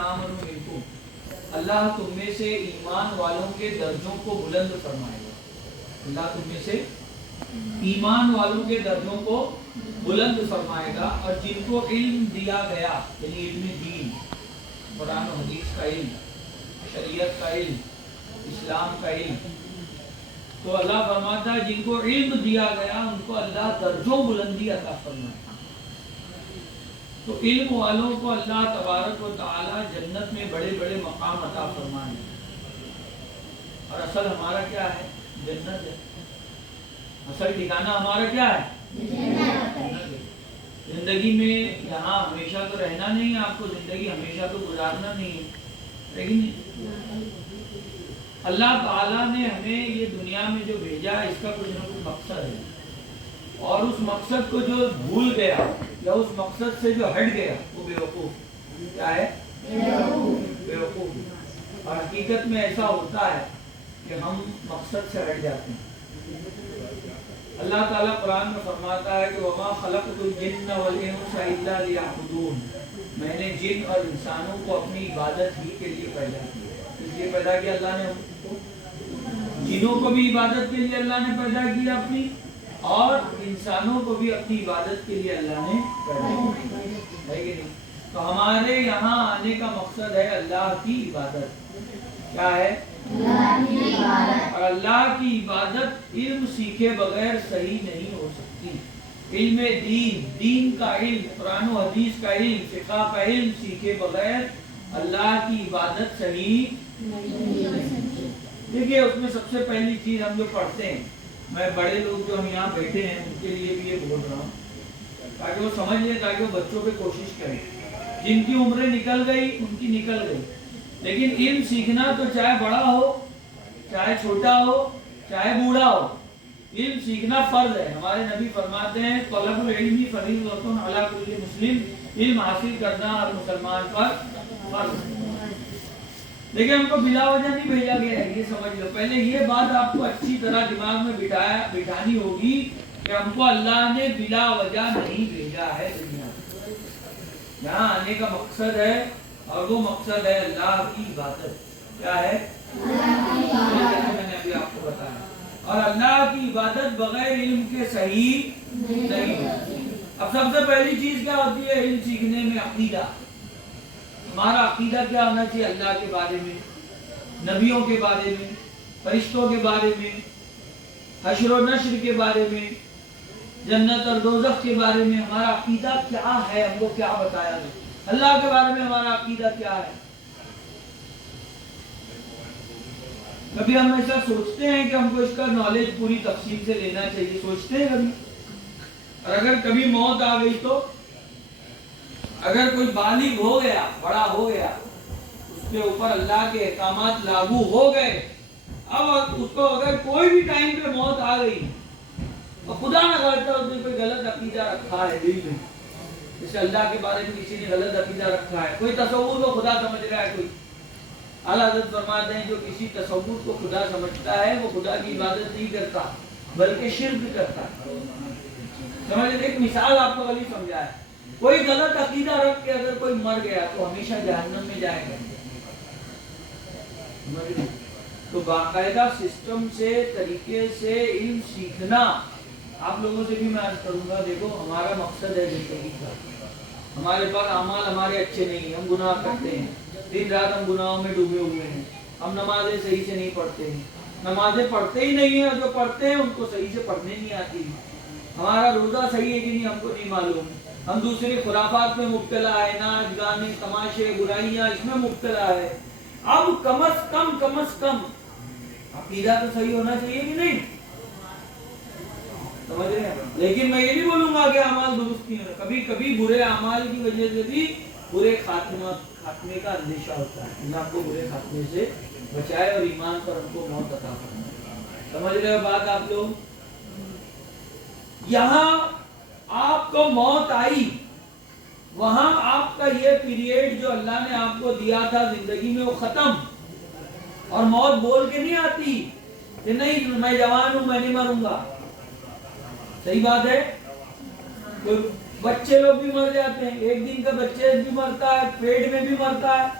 आमनू मिनकुम, अल्लाह तुम में से ईमान वालों के दर्जों को बुलंद फरमाएगा। अल्लाह तुम में से ईमान वालों के दर्जों को बुलंद फरमाएगा। और जिनको इल्म दिया गया, यानी इल्म दीन, कुरान और हदीस का इल्म, शरीयत का इल्म, इस्लाम का इल्म, तो अल्लाह फरमाता है जिनको इल्म दिया गया उनको अल्लाह दर्जों बुलंदी अता फरमाएगा। तो इल्म वालों को अल्लाह तबारक व तआला जन्नत में बड़े बड़े मकाम अता फरमाएंगे। और असल हमारा क्या है? जन्नत है। असल ठिकाना हमारा क्या है? जिंदगी में यहाँ हमेशा तो रहना नहीं है, आपको जिंदगी हमेशा तो गुजारना नहीं है, लेकिन अल्लाह ताला ने हमें ये दुनिया में जो भेजा है इसका कुछ ना कुछ मकसद है। और उस मकसद को जो भूल गया या उस मकसद से जो हट गया वो बेवकूफ। क्या है? बेवकूफ। और हकीकत में ऐसा होता है कि हम मकसद से हट जाते हैं। अल्लाह ताला कुरान में फरमाता है कि वमा खलक़तुल जिन्न वल इंसा इल्ला लियअबुदून, मैंने जिन और इंसानों को अपनी इबादत ही के लिए पैदा किया। इसलिए पैदा किया अल्लाह ने हमको, जिनों को भी इबादत के लिए अल्लाह ने पैदा किया अपनी, और इंसानों को भी अपनी इबादत के लिए अल्लाह ने पैदा किया, है कि नहीं? तो हमारे यहाँ आने का मकसद है अल्लाह की इबादत। क्या है? और अल्लाह की इबादत इल्म सीखे बगैर सही नहीं हो सकती। इल्म दीन, दीन का इल्म, कुरान और हदीस का इल्म, फिक़ह का इल्म सीखे बगैर अल्लाह की इबादत सही नहीं। देखिए उसमें सबसे पहली चीज हम जो पढ़ते हैं, मैं बड़े लोग जो हम यहाँ बैठे हैं उनके लिए भी ये बोल रहा हूँ ताकि वो समझ लें, ताकि वो बच्चों पे कोशिश करें। जिनकी उम्रें निकल गई उनकी निकल गई, लेकिन इल्म सीखना तो चाहे बड़ा हो, चाहे छोटा हो, चाहे बूढ़ा हो, इल्म सीखना फर्ज है। हमारे नबी फरमाते हैं तलबुल इल्मी फरीज़तुन अला कुल्ली मुस्लिम, इल्म हासिल करना हर मुसलमान पर फर्ज है। देखिए हमको बिला वजह नहीं भेजा गया है, ये समझ लो। पहले ये बात आपको अच्छी तरह दिमाग में बिठानी होगी कि हमको अल्लाह ने बिला वजह नहीं भेजा है दुनिया में। यहाँ आने का मकसद है, और वो मकसद है अल्लाह की इबादत। क्या है? मैंने अभी आपको बताया। और अल्लाह की इबादत बगैर इल्म के सही नहीं होती। अब सबसे पहली चीज क्या होती है इल्म सीखने में? अकीदा। हमारा अकीदा क्या होना चाहिए? अल्लाह के बारे में, नबियों के बारे में, फरिश्तों के बारे में, हश्र और नश्र के बारे में, जन्नत और दोज़ख के बारे में हमारा अकीदा क्या है? हमको क्या बताया गया? अल्लाह के बारे में हमारा अकीदा क्या है? कभी हम ऐसा सोचते हैं कि हमको इसका नॉलेज पूरी तफसील से लेना चाहिए? सोचते हैं कभी? और अगर कभी मौत आ गई तो, अगर कोई बालिग हो गया, बड़ा हो गया, उसके ऊपर अल्लाह के अहकामात लागू हो गए, अब उसको अगर कोई भी टाइम पे मौत आ गई तो खुदा न करता उसने कोई गलत अकीदा रखा है दिल में, जैसे अल्लाह के बारे में किसी ने गलत अकीदा रखा है, कोई तसव्वुर को खुदा समझ रहा है, कोई आला हज़रत फरमाते हैं जो किसी तसव्वुर को खुदा समझता है वो खुदा की इबादत नहीं करता बल्कि शिर्क करता है। समझ, एक मिसाल आपको वाली समझा है। कोई गलत अकीदा रख के अगर कोई मर गया तो हमेशा जहन्नम में जाएगा। तो बाकायदा सिस्टम से, तरीके से इल्म सीखना आप लोगों से भी मैं अर्ज करूंगा। देखो हमारा मकसद है जिंदगी का, हमारे पास अमाल हमारे अच्छे नहीं है, हम गुनाह करते हैं, दिन रात हम गुनाहों में डूबे हुए हैं, हम नमाजें सही से नहीं पढ़ते हैं, नमाजें पढ़ते ही नहीं है, और जो पढ़ते हैं उनको सही से पढ़ने नहीं आती, हमारा रोजा सही है कि नहीं हमको नहीं मालूम, हम दूसरे खुराफात में मुब्तला है, नाच गाने तमाशे बुराइयां इसमें मुब्तला है। अब कम अज कम अकीदा तो सही होना चाहिए कि नहीं? समझ रहे हैं? लेकिन मैं ये नहीं बोलूंगा कि अमाल दुरुस्त नहीं होना, कभी कभी बुरे अमाल की वजह से भी बुरे खात्मे का अंदेशा होता है। अल्लाह को बुरे खात्मे से बचाए और ईमान पर हमको मौत अता फरमाए। समझ रहे हो बात आप लोग? यहाँ आपको मौत आई, वहां आपका ये पीरियड जो अल्लाह ने आपको दिया था जिंदगी में वो खत्म। और मौत बोल के नहीं आती कि नहीं मैं जवान हूं मैं नहीं मरूंगा। सही बात है? कोई बच्चे लोग भी मर जाते हैं, एक दिन का बच्चे भी मरता है, पेट में भी मरता है,